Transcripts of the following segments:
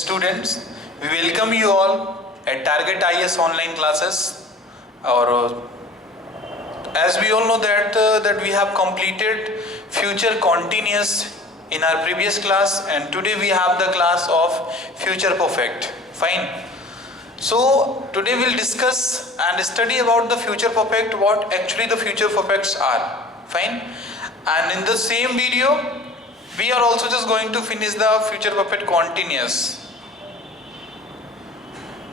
students, we welcome you all at Target IS online classes. Or as we all know that we have completed future continuous in our previous class, and today we have the class of future perfect. Fine. So today we'll discuss and study about the future perfect, what actually the future perfects are. Fine. And in the same video we are also just going to finish the future perfect continuous.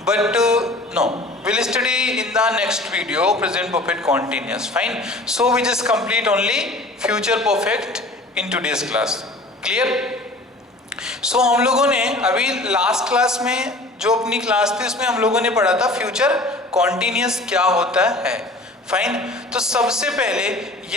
But no, we'll study in the next video present perfect continuous. Fine. So we just complete only future perfect in today's class. Clear? So हम लोगों ने अभी last class में जो अपनी class थी उसमें हम लोगों ने पढ़ा था फ्यूचर कॉन्टिन्यूस क्या होता है. फाइन. तो सबसे पहले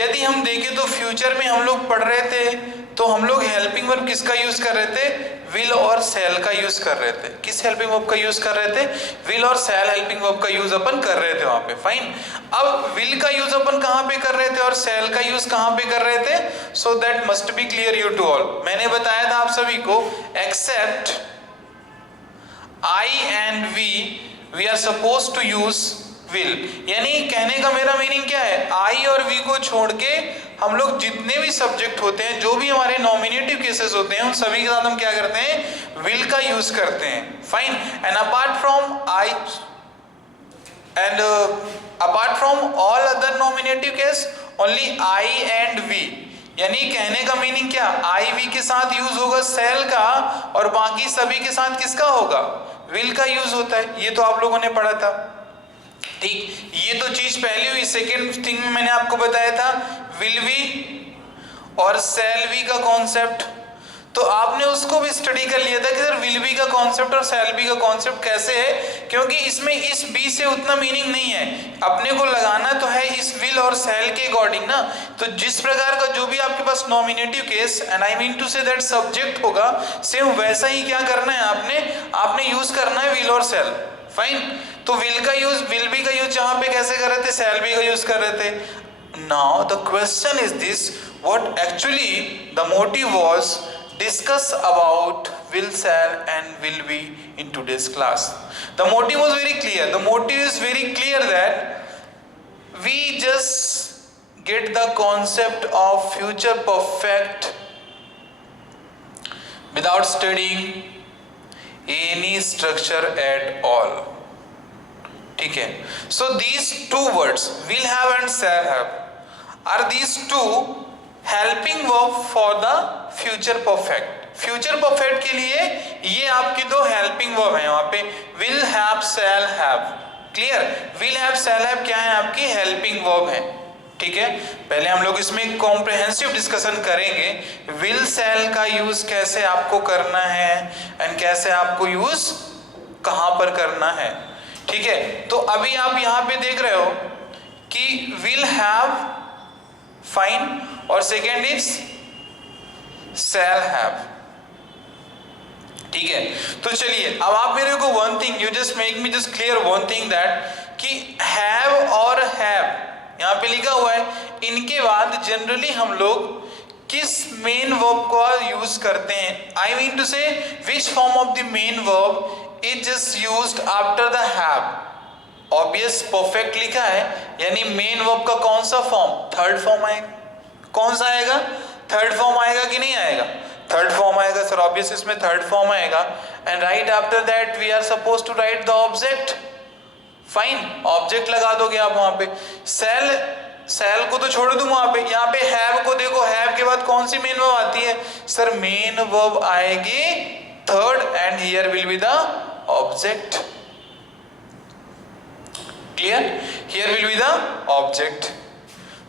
यदि हम देखें तो फ्यूचर में हम लोग पढ़ रहे थे तो हम लोग हेल्पिंग वर्ब किसका यूज कर रहे थे? विल और सेल का यूज कर रहे थे. किस हेल्पिंग वर्ब का यूज कर रहे थे? विल और सेल हेल्पिंग वर्ब का यूज अपन कर रहे थे वहां पे. फाइन. अब विल का यूज अपन कहां पे कर रहे थे और सेल का यूज कहां पे कर रहे थे? So that must be clear you to all. मैंने बताया था आप सभी को except I and we are supposed to use will. यानी कहने का मेरा मीनिंग क्या है? I और we को छोड़ के हम लोग जितने भी सब्जेक्ट होते हैं, जो भी हमारे नॉमिनेटिव केसेस होते हैं, उन सभी के साथ हम क्या करते हैं? will का यूज करते हैं. Fine. And apart from I and apart from all other nominative case only I and we. यानी कहने का मीनिंग क्या? आई वी के साथ यूज होगा सेल का और बाकी सभी के साथ किसका होगा? विल का यूज होता है. ये तो आप लोगों ने पढ़ा था. ठीक. ये तो चीज पहली हुई. सेकेंड थिंग में मैंने आपको बताया था विल वी और सेल वी का कॉन्सेप्ट. तो आपने उसको भी स्टडी कर लिया था कि सर विल बी का कॉन्सेप्ट और सेल बी का कॉन्सेप्ट कैसे है, क्योंकि इसमें इस बी से उतना मीनिंग नहीं है. अपने को लगाना तो है इस विल और सेल के अकॉर्डिंग ना. तो जिस प्रकार का जो भी आपके पास nominative case and I mean to say that subject होगा, सेम वैसा ही क्या करना है आपने यूज करना है विल और सेल. फाइन. तो विल का यूज, विल बी का यूज जहां पे कैसे कर रहे थे? सेल बी का यूज कर रहे थे. Now the question is this, what actually the motive was discuss about will, shall and will be in today's class. The motive was very clear. The motive is very clear that we just get the concept of future perfect without studying any structure at all. ठीक है. So these two words will have and shall have are these two helping verb for the future perfect. Future perfect के लिए ये आपकी दो helping verb है वहां पे, will have, shall have. Clear? Will have, shall have क्या है? आपकी हेल्पिंग वर्ब है. ठीक है. पहले हम लोग इसमें कॉम्प्रिहेंसिव डिस्कशन करेंगे विल शैल का यूज कैसे आपको करना है एंड कैसे आपको यूज कहां पर करना है. ठीक है. तो अभी आप यहां पे देख रहे हो कि विल हैव, फाइन, और सेकेंड इज शैल हैव. ठीक है. तो चलिए अब आप मेरे को one thing, you just make me just clear one thing that कि हैव और हैव यहां पे लिखा हुआ है, इनके बाद जनरली हम लोग किस मेन वर्ब को यूज करते हैं? आई मीन टू से which form of the main verb is just used after the have. Obvious perfect लिखा है, यानी मेन वर्ब का कौन सा फॉर्म? थर्ड फॉर्म आएगा. कौन सा आएगा? थर्ड फॉर्म आएगा कि नहीं आएगा? थर्ड फॉर्म आएगा सर. ऑब्वियस इसमें थर्ड फॉर्म आएगा. And right after that we are suppose to write the object. Fine. Object लगा दोगे आप वहां पे. सेल को तो छोड़ दूं वहां पे. यहाँ पे हैव को देखो, हैव के बाद कौन सी मेन वर्ब आती है? सर मेन वर्ब आएगी third and here will be the object. Clear? Here will be the object.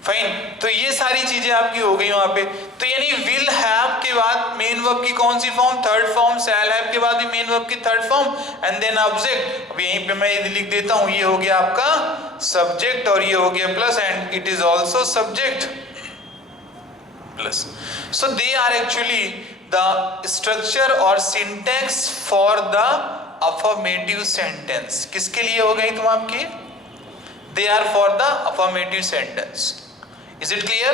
Fine. तो ये सारी चीजें आपकी हो गई वहां पे. तो यानी विल हैव के बाद मेन वर्ब की कौन सी form? Third form. Shall have के बाद भी मेन वर्ब की third form and then object. अब यहीं पे मैं लिख देता हूं, ये हो गया आपका सब्जेक्ट और ये हो गया plus and it is also subject plus. So they are actually the structure और syntax for the affirmative sentence. किसके लिए हो गई तुम आपकी? They are for the affirmative sentence. Is it clear?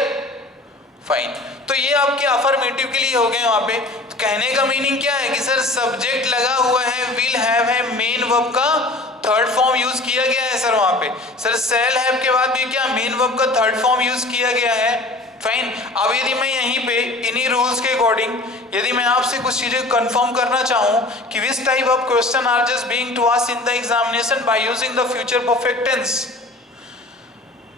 Fine. तो ये आपके अफर्मेटिव के लिए हो गए वहां पे। तो कहने का मीनिंग क्या है कि सर सब्जेक्ट लगा हुआ है, विल हैव है, मेन वर्ब का थर्ड फॉर्म यूज किया गया है सर वहां पे। सर सेल हैव के बाद भी क्या मेन वर्ब का थर्ड फॉर्म यूज किया गया है, फाइन। अब यदि मैं यहीं पे इन्हीं रूल्स के अकॉर्डिंग यदि मैं आपसे कुछ चीजें कंफर्म करना चाहूं कि which type of question are just being to asked in the examination by using the future perfect tense,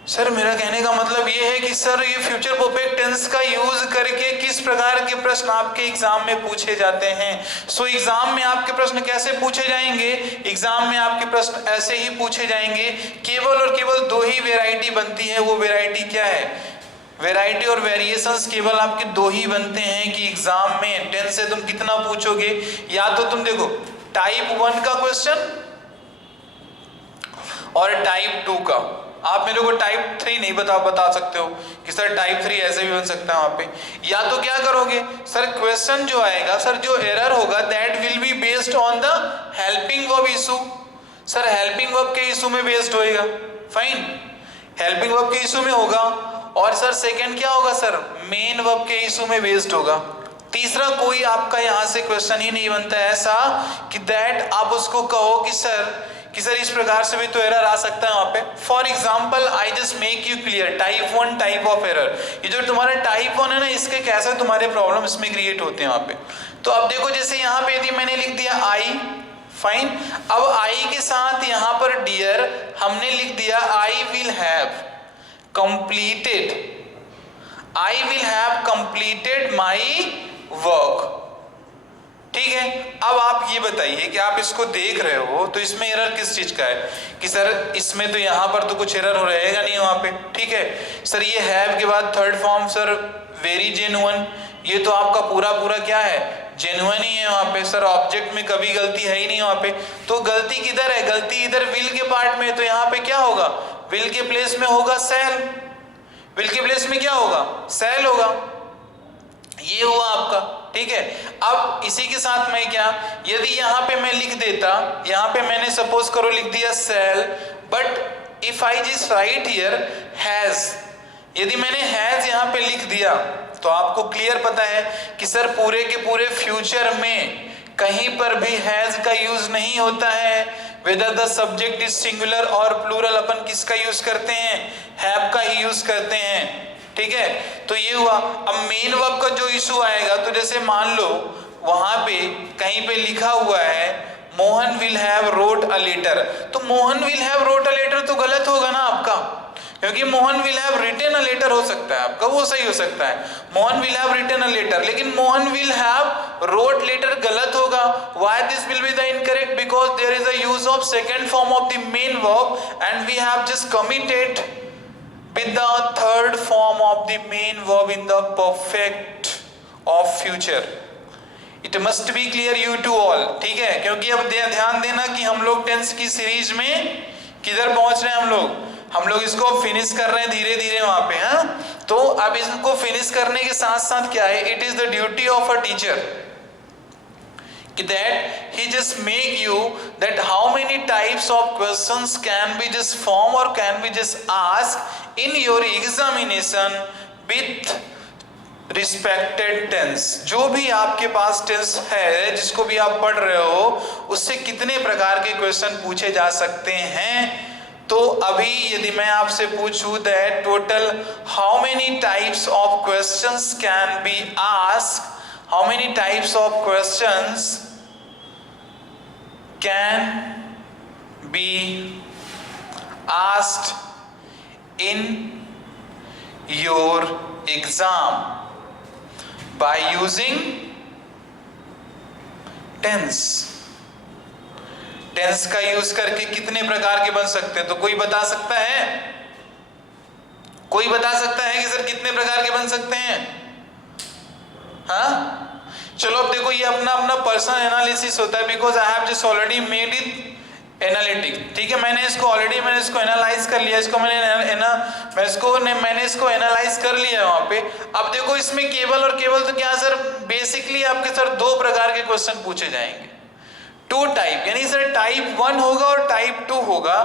sir मेरा कहने का मतलब ये है कि सर ये फ्यूचर परफेक्ट टेंस का यूज करके किस प्रकार के प्रश्न आपके एग्जाम में पूछे जाते हैं। सो एग्जाम में आपके प्रश्न कैसे पूछे जाएंगे, एग्जाम में आपके प्रश्न ऐसे ही पूछे जाएंगे। केवल और केवल दो ही वेराइटी बनती है, वो वेराइटी क्या है, वेराइटी और वेरिएशंस केवल आपके दो ही बनते हैं कि एग्जाम में टेंस से तुम कितना पूछोगे। या तो तुम देखो टाइप 1 का क्वेश्चन और टाइप 2 का। आप मेरे को टाइप 3 नहीं बता सकते हो कि सर टाइप 3 ऐसे भी बन सकता है वहां पे। या तो क्या करोगे सर, क्वेश्चन जो आएगा सर, जो एरर होगा that will be based on the helping verb issue. Sir helping verb के इशू में बेस्ड होएगा, फाइन, हेल्पिंग वर्ब के इशू में होगा। और सर सेकंड क्या होगा सर, मेन वर्ब के इशू में बेस्ड होगा। तीसरा कोई आपका यहां से क्वेश्चन ही नहीं बनता है ऐसा कि दैट आप उसको कहो कि सर इस प्रकार से भी तो एरर आ सकता है वहां पे। For example I just make you clear type 1 type of error, ये जो तुम्हारा टाइप 1 है ना, इसके कैसे तुम्हारे प्रॉब्लम इसमें क्रिएट होते हैं वहां पे। तो अब देखो जैसे यहाँ पे यदि मैंने लिख दिया आई, फाइन, अब आई के साथ यहाँ पर डियर हमने लिख दिया I will have completed, I will have completed my work, ठीक है। अब आप ये बताइए कि आप इसको देख रहे हो तो इसमें एरर किस चीज का है कि सर इसमें तो यहाँ पर तो कुछ एरर हो रहेगा नहीं वहां पे, ठीक है। सर ये हैव के बाद third form sir very genuine, ये तो आपका पूरा क्या है, जेन्युइन ही है वहां पे। सर ऑब्जेक्ट में कभी गलती है ही नहीं वहां पे, तो गलती किधर है, गलती इधर विल के पार्ट में। तो यहाँ पे क्या होगा, विल के प्लेस में होगा सेल, विल के प्लेस में क्या होगा, सेल होगा। ये हुआ आपका, ठीक है। अब इसी के साथ मैं क्या, यदि यहाँ पे मैं लिख देता, यहाँ पे मैंने सपोज करो लिख दिया shall, but if I just write here has, यदि मैंने हैज यहाँ पे लिख दिया तो आपको क्लियर पता है कि सर पूरे के पूरे फ्यूचर में कहीं पर भी हैज का यूज नहीं होता है। Whether the subject is singular और प्लूरल, अपन किसका यूज करते हैं, हैव का ही यूज करते हैं, ठीक है। तो ये हुआ। अब मेन वर्ब का जो इशू आएगा, तो जैसे मान लो वहां पे कहीं पे लिखा हुआ है Mohan will have wrote a letter, तो Mohan will have wrote a letter तो गलत होगा ना आपका, क्योंकि Mohan will have written a letter हो सकता है आपका, वो सही हो सकता है, Mohan will have written a letter, लेकिन Mohan will have wrote letter गलत होगा। Why this will be the incorrect, because there is a use of second form of the main verb and we have just committed with the third form of the main verb in the perfect of future. It must be clear you to all, ठीक है। क्योंकि अब ध्यान देना कि हम लोग tense की सीरीज में किधर पहुंच रहे हैं, हम लोग इसको फिनिश कर रहे हैं धीरे धीरे वहां पे, हाँ। तो अब इसको फिनिश करने के साथ साथ क्या है, it is the duty of a teacher that he just make you that how many types of questions can be just form or can be just asked in your examination with respected tense। जो भी आपके past tense है, जिसको भी आप पढ़ रहे हो, उससे कितने प्रकार के क्वेश्चन पूछे जा सकते हैं। तो अभी यदि मैं आपसे पूछूं that total how many types of questions can be asked, how many types of questions can be asked in your exam by using tense। Tense का यूज करके कितने प्रकार के बन सकते हैं, तो कोई बता सकता है, कोई बता सकता है कि सर कितने प्रकार के बन सकते हैं, हाँ। चलो अब देखो ये अपना अपना पर्सनल एनालिसिस होता है, because I have just already made it analytic, ठीक है। मैंने इसको एनालाइज कर लिया, इसको मैंने इसको एनालाइज कर लिया वहां पे। अब देखो इसमें केवल और केवल तो क्या सर, बेसिकली आपके सर दो प्रकार के क्वेश्चन पूछे जाएंगे, टू टाइप, यानी सर टाइप 1 होगा और टाइप 2 होगा।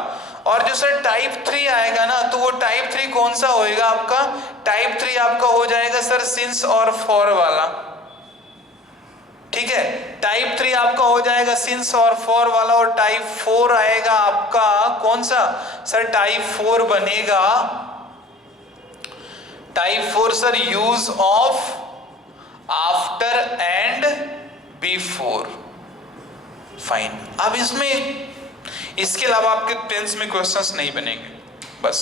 और जो सर टाइप 3 आएगा ना, तो वो टाइप 3 कौन सा होएगा आपका? टाइप 3 आपका हो जाएगा सर सिंस और फॉर वाला, ठीक है। टाइप 3 आपका हो जाएगा सिंस और फॉर वाला, और टाइप 4 आएगा आपका कौन सा? सर टाइप 4 बनेगा, type 4 sir use of after and before. Fine. अब इसमें इसके अलावा आपके टेंस में क्वेश्चंस नहीं बनेंगे, बस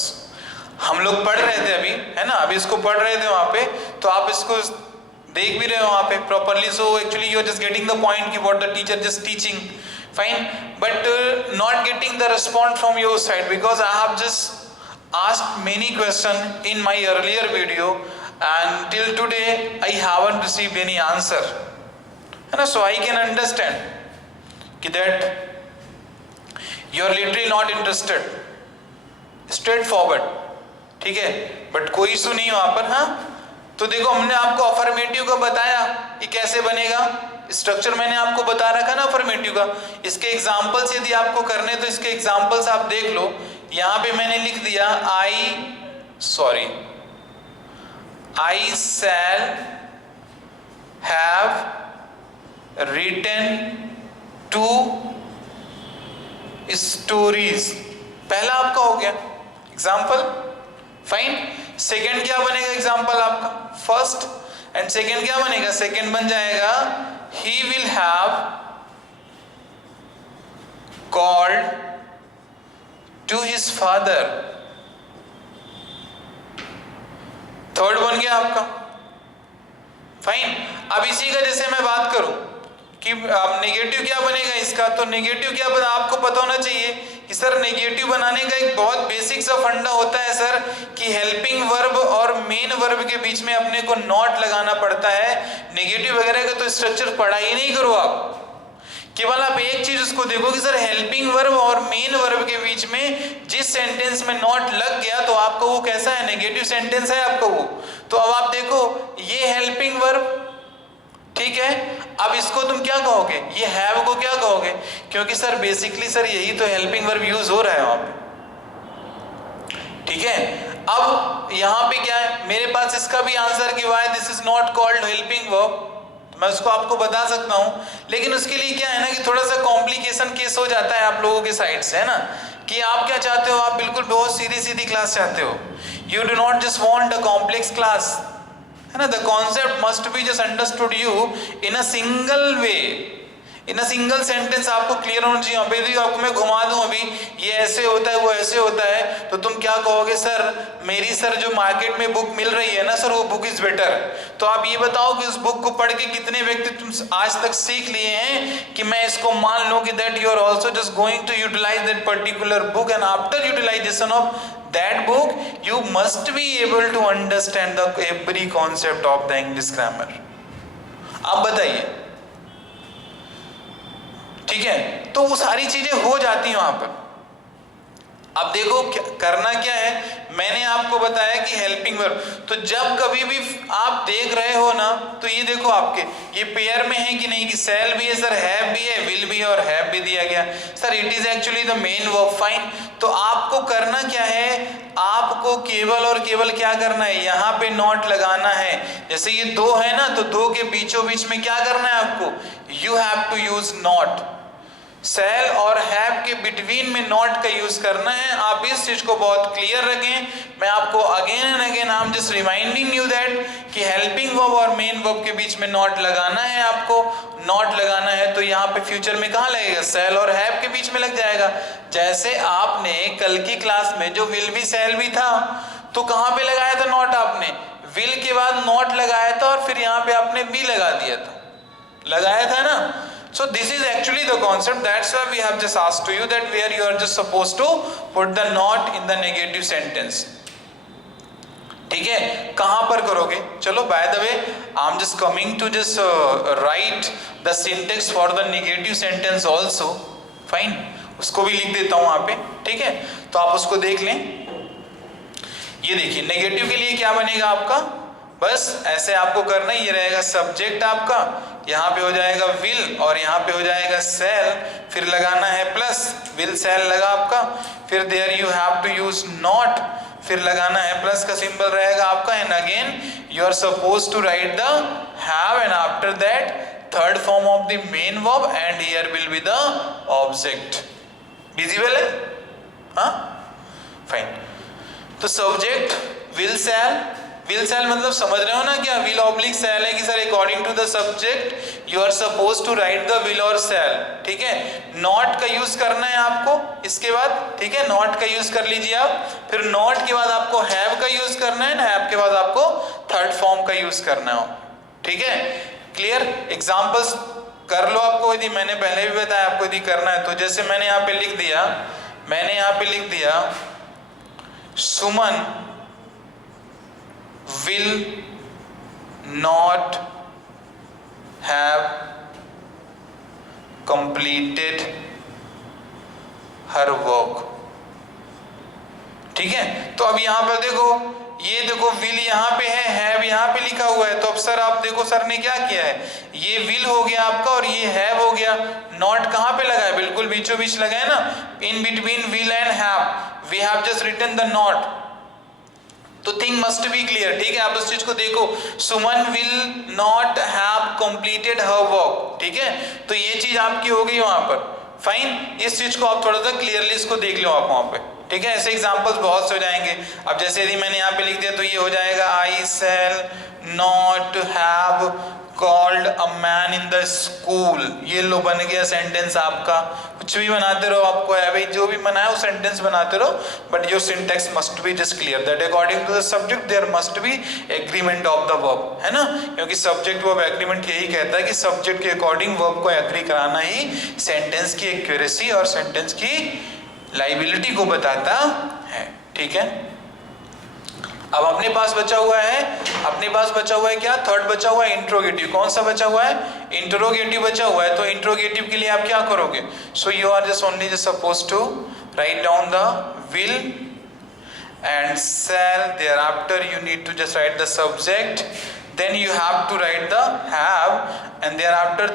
हम लोग पढ़ रहे थे अभी, है ना, अभी इसको पढ़ रहे थे वहां पे, तो आप इसको देख भी रहे हो वहां पे properly, so actually you are just getting the point कि what the teacher just teaching, fine, but not getting the response from your side because I have just asked many question in my earlier video and till today I haven't received any answer, है ना, so I can understand कि that you are literally not interested, straight forward, ठीक है, but कोई issue नहीं वहां पर। हाँ, तो देखो हमने आपको अफर्मेटिव का बताया कि कैसे बनेगा, स्ट्रक्चर मैंने आपको बता रखा ना अफर्मेटिव का। इसके एग्जांपल्स यदि आपको करने तो इसके एग्जांपल्स आप देख लो, यहाँ पे मैंने लिख दिया I shall have written 2 stories, पहला आपका हो गया एग्जाम्पल, फाइन। सेकंड क्या बनेगा एग्जाम्पल आपका? फर्स्ट एंड सेकंड क्या बनेगा? सेकंड बन जाएगा he will have called to his father, third बन गया आपका, फाइन। अब इसी का जैसे मैं बात करूं कि नेगेटिव क्या बनेगा इसका, तो नेगेटिव क्या बना, आपको पता होना चाहिए कि सर नेगेटिव बनाने का एक बहुत बेसिक सा फंडा होता है सर कि हेल्पिंग वर्ब और मेन वर्ब के बीच में अपने को नॉट लगाना पड़ता है। नेगेटिव वगैरह का तो स्ट्रक्चर पढ़ा ही नहीं करो आप, केवल आप एक चीज उसको देखो कि सर हेल्पिंग वर्ब और मेन वर्ब के बीच में जिस सेंटेंस में नॉट लग गया तो आपको वो कैसा है? नेगेटिव सेंटेंस है आपको वो। तो अब आप देखो ये हेल्पिंग वर्ब, ठीक है, अब इसको तुम क्या कहोगे? ये हैव को क्या कहोगे? क्योंकि सर बेसिकली सर यही तो हेल्पिंग वर्ब यूज हो रहा है वहां पे, ठीक है। अब यहां पे क्या है मेरे पास, इसका भी आंसर कि why this is not called helping verb, मैं उसको आपको बता सकता हूं, लेकिन उसके लिए क्या है ना कि थोड़ा सा कॉम्प्लिकेशन केस हो जाता है आप लोगों के साइड से, है ना, कि आप क्या चाहते हो, आप बिल्कुल बहुत सीधी सीधी क्लास चाहते हो, you do not just want a complex class, है ना। The concept must be just understood you in a single way, in a single sentence आपको क्लियर होना चाहिए। अभी भी आपको मैं घुमा दूं, अभी ये ऐसे होता है वो ऐसे होता है, तो तुम क्या कहोगे? सर मेरी सर जो मार्केट में बुक मिल रही है ना सर वो बुक इज बेटर। तो आप ये बताओ कि उस बुक को पढ़ के कितने व्यक्ति तुम आज तक सीख लिए हैं कि मैं इसको मान लूं कि that you are also just going to utilise that particular book, and after utilisation of that book you must be able to understand the every concept of the English grammar। आप बताइए, ठीक है, तो वो सारी चीजें हो जाती हैं वहां पर। अब देखो करना क्या है, मैंने आपको बताया कि हेल्पिंग वर्ब, तो जब कभी भी आप देख रहे हो ना तो ये देखो आपके ये पेयर में है कि नहीं, कि सेल भी है सर, हैव भी है, विल भी है और हैव भी दिया गया sir, it is actually the main verb, fine. तो आपको करना क्या है, आपको केवल और केवल क्या करना है, यहाँ पे नॉट लगाना है। जैसे ये दो है ना, तो दो के बीचों बीच में क्या करना है आपको, you have to use not, shall और हैव के बिटवीन में नॉट का यूज करना है। आप इस चीज को बहुत क्लियर रखें। मैं आपको again and again I am just reminding you that कि हेल्पिंग वर्ब और मेन वर्ब के बीच में नॉट लगाना है, आपको नॉट लगाना है। तो यहाँ पे फ्यूचर में कहाँ लगेगा, सेल और हैव के बीच में लग जाएगा। जैसे आपने कल की क्लास में जो विल भी सेल भी था तो कहाँ पे लगाया था नॉट, आपने विल के बाद नॉट लगाया था और फिर यहाँ पे आपने बी लगा दिया था, लगाया था ना। So this is actually the concept, that's why we have just asked to you that where you are just supposed to put the not in the negative sentence, ठीक है। कहां पर करोगे, चलो by the way I'm just coming to just write the syntax for the negative sentence also, fine, उसको भी लिख देता हूं वहां पे, ठीक है, तो आप उसको देख लें। ये देखिए नेगेटिव के लिए क्या बनेगा आपका, बस ऐसे आपको करना, ये रहेगा सब्जेक्ट आपका, यहाँ पे हो जाएगा विल और यहाँ पे हो जाएगा सेल, फिर लगाना है प्लस, विल सेल लगा आपका, फिर there you have to use not, फिर लगाना है प्लस का सिंबल रहेगा आपका, and again you are suppose to write the have and after that third form of the main verb and here will be the object. Visible है? हाँ, fine. तो subject will shall, will shall मतलब समझ रहे हो ना क्या, will oblique shall है कि sir according to the subject you are suppose to write the will और सेल। ठीक है, नॉट का यूज करना है आपको इसके बाद, ठीक है, नॉट का यूज कर लीजिए आप, फिर नॉट के बाद आपको हैव का यूज करना है, हैव के बाद आपको थर्ड फॉर्म का यूज करना हो। ठीक है, क्लियर? एग्जाम्पल्स कर लो आपको, यदि मैंने पहले भी बताया आपको यदि करना है तो, जैसे मैंने यहाँ पे लिख दिया, मैंने यहाँ पे लिख दिया सुमन will not have completed her work। ठीक है, तो अब यहां पर देखो, ये देखो विल यहाँ पे है, हैव यहाँ पे लिखा हुआ है, तो अब सर आप देखो सर ने क्या किया है, ये विल हो गया आपका और ये हैव हो गया, नॉट कहाँ पे लगा है, बिल्कुल बीचों बीच लगा है ना, in between will and have we have just written the not, तो थिंग मस्ट बी क्लियर। ठीक है, आप इस चीज को देखो, Suman will not have completed her work. ठीक है, तो ये चीज आपकी हो गई वहां पर, फाइन। इस चीज को आप थोड़ा सा क्लियरली इसको देख लो आप वहां पे। ठीक है, ऐसे एग्जांपल्स बहुत से हो जाएंगे। अब जैसे यदि मैंने यहाँ पे लिख दिया तो ये हो जाएगा I shall not have called a man in the school. ये लो बन गया सेंटेंस आपका। कुछ भी बनाते रहो, आपको है भाई जो भी बनाया वो सेंटेंस बनाते रहो, but your syntax must be just clear that according to the subject there must be agreement of the verb, है ना, क्योंकि सब्जेक्ट वर्ब एग्रीमेंट यही कहता है कि सब्जेक्ट के अकॉर्डिंग वर्ब को एग्री कराना ही सेंटेंस की एक्यूरेसी और सेंटेंस की लाइबिलिटी को बताता है। ठीक है, अब अपने पास बचा हुआ है क्या, थर्ड बचा हुआ है इंट्रोगेटिव। कौन सा बचा हुआ है? इंट्रोगेटिव बचा हुआ है। तो इंट्रोगेटिव के लिए आप क्या करोगे, so you are just only just suppose to write down the will and shall, thereafter you need to just write the subject, then you have to write the have and thereafter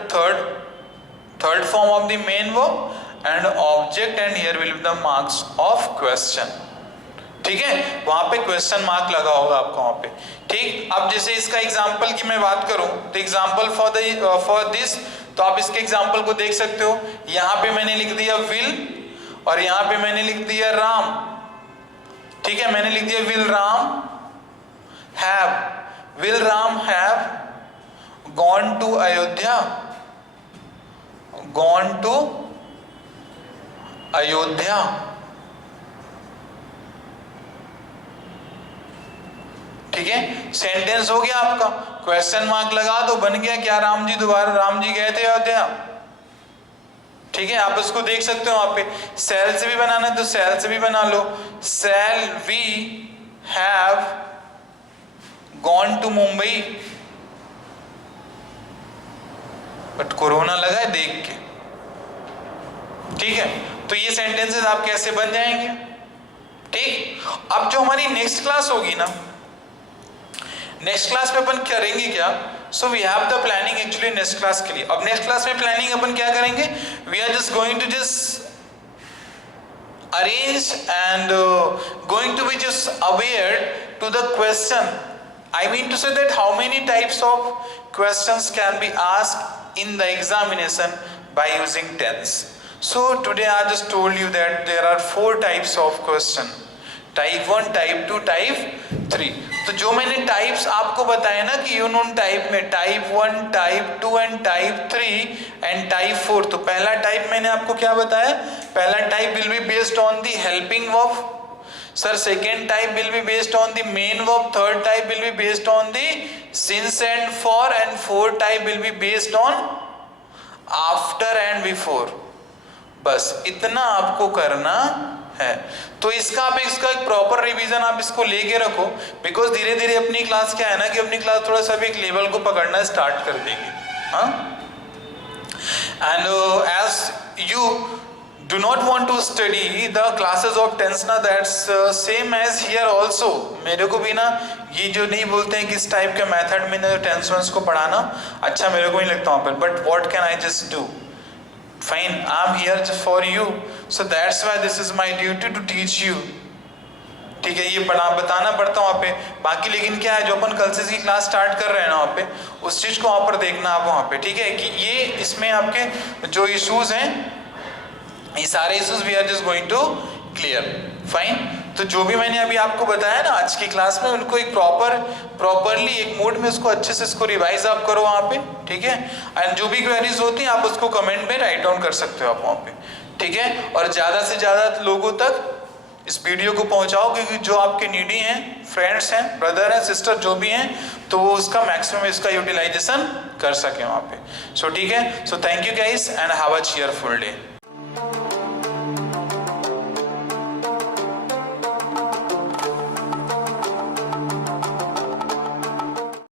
third form of the main verb and object and here will be the marks of question. ठीक है, वहां पे question mark लगा होगा आपको वहां पे। ठीक, अब जैसे इसका एग्जांपल की मैं बात करूं तो एग्जांपल फॉर दिस, तो आप इसके एग्जांपल को देख सकते हो। यहां पे मैंने लिख दिया विल और यहां पे मैंने लिख दिया राम। ठीक है, मैंने लिख दिया will Ram have, will Ram have gone to Ayodhya, gone to Ayodhya. ठीक है, सेंटेंस हो गया आपका, क्वेश्चन मार्क लगा दो, बन गया क्या, राम जी दोबारा राम जी गए थे अयोध्या। ठीक है, आप इसको देख सकते हो वहां पे। सेल से भी बनाना है तो सेल से भी बना लो, shall we have gone to Mumbai, but corona लगा है देख के। ठीक है, तो ये सेंटेंसेस आप कैसे बन जाएंगे। ठीक, अब जो हमारी नेक्स्ट क्लास होगी ना, नेक्स्ट क्लास में अपन करेंगे क्या, so we have the planning actually next class के लिए। अब नेक्स्ट क्लास में प्लानिंग अपन क्या करेंगे, we are just going to just arrange and going to be just aware to the question. I mean to say that how many types of questions can be asked in the examination by using tense. So today I just told you that there are 4 types of question, type 1, type 2, type 3. तो जो मैंने types आपको बताया ना कि उन type में type 1, type 2 and type 3 and type 4, तो पहला टाइप मैंने आपको क्या बताया, पहला type will be based on the helping verb, sir second type will be based on the main verb, third type will be based on the since and for, and fourth type will be based on after and before। बस इतना आपको करना है। तो इसका आप इसका एक प्रॉपर रिवीजन आप इसको लेके रखो, बिकॉज धीरे धीरे अपनी क्लास क्या है ना कि अपनी क्लास थोड़ा सा भी एक लेवल को पकड़ना स्टार्ट कर देगी। हाँ, and as you do not want to study the classes of tense ना, that's same as here also. मेरे को भी ना ये जो नहीं बोलते हैं कि इस टाइप के मेथड में ना टेंस वेंस को पढ़ाना अच्छा मेरे को नहीं लगता वहाँ पर, but what can I just do, fine, I am here just for you, so that's why this is my duty to teach you. ठीक है, ये बताना पड़ता वहाँ पे. बाकी लेकिन क्या है, जो अपन कल से इसकी क्लास स्टार्ट कर रहे हैं ना वहाँ पे, उस चीज़ को वहाँ पर देखना आप वहाँ पे. ठीक है, कि ये इसमें आपके जो इश्यूज हैं, ये सारे issues we are just going to clear. Fine. तो जो भी मैंने अभी आपको बताया ना आज की क्लास में, उनको एक प्रॉपरली एक मोड में उसको अच्छे से इसको रिवाइज आप करो वहाँ पे. ठीक है, एंड जो भी क्वेरीज होती हैं आप उसको कमेंट में राइट डाउन कर सकते हो आप वहाँ पे. ठीक है, और ज़्यादा से ज़्यादा लोगों तक इस वीडियो को पहुंचाओ, क्योंकि जो आपके नीडी हैं, फ्रेंड्स हैं, ब्रदर हैं, सिस्टर जो भी हैं, तो वो उसका मैक्सिमम इसका यूटिलाइजेशन कर सके वहाँ पे. सो ठीक है, so thank you guys and have a cheerful day.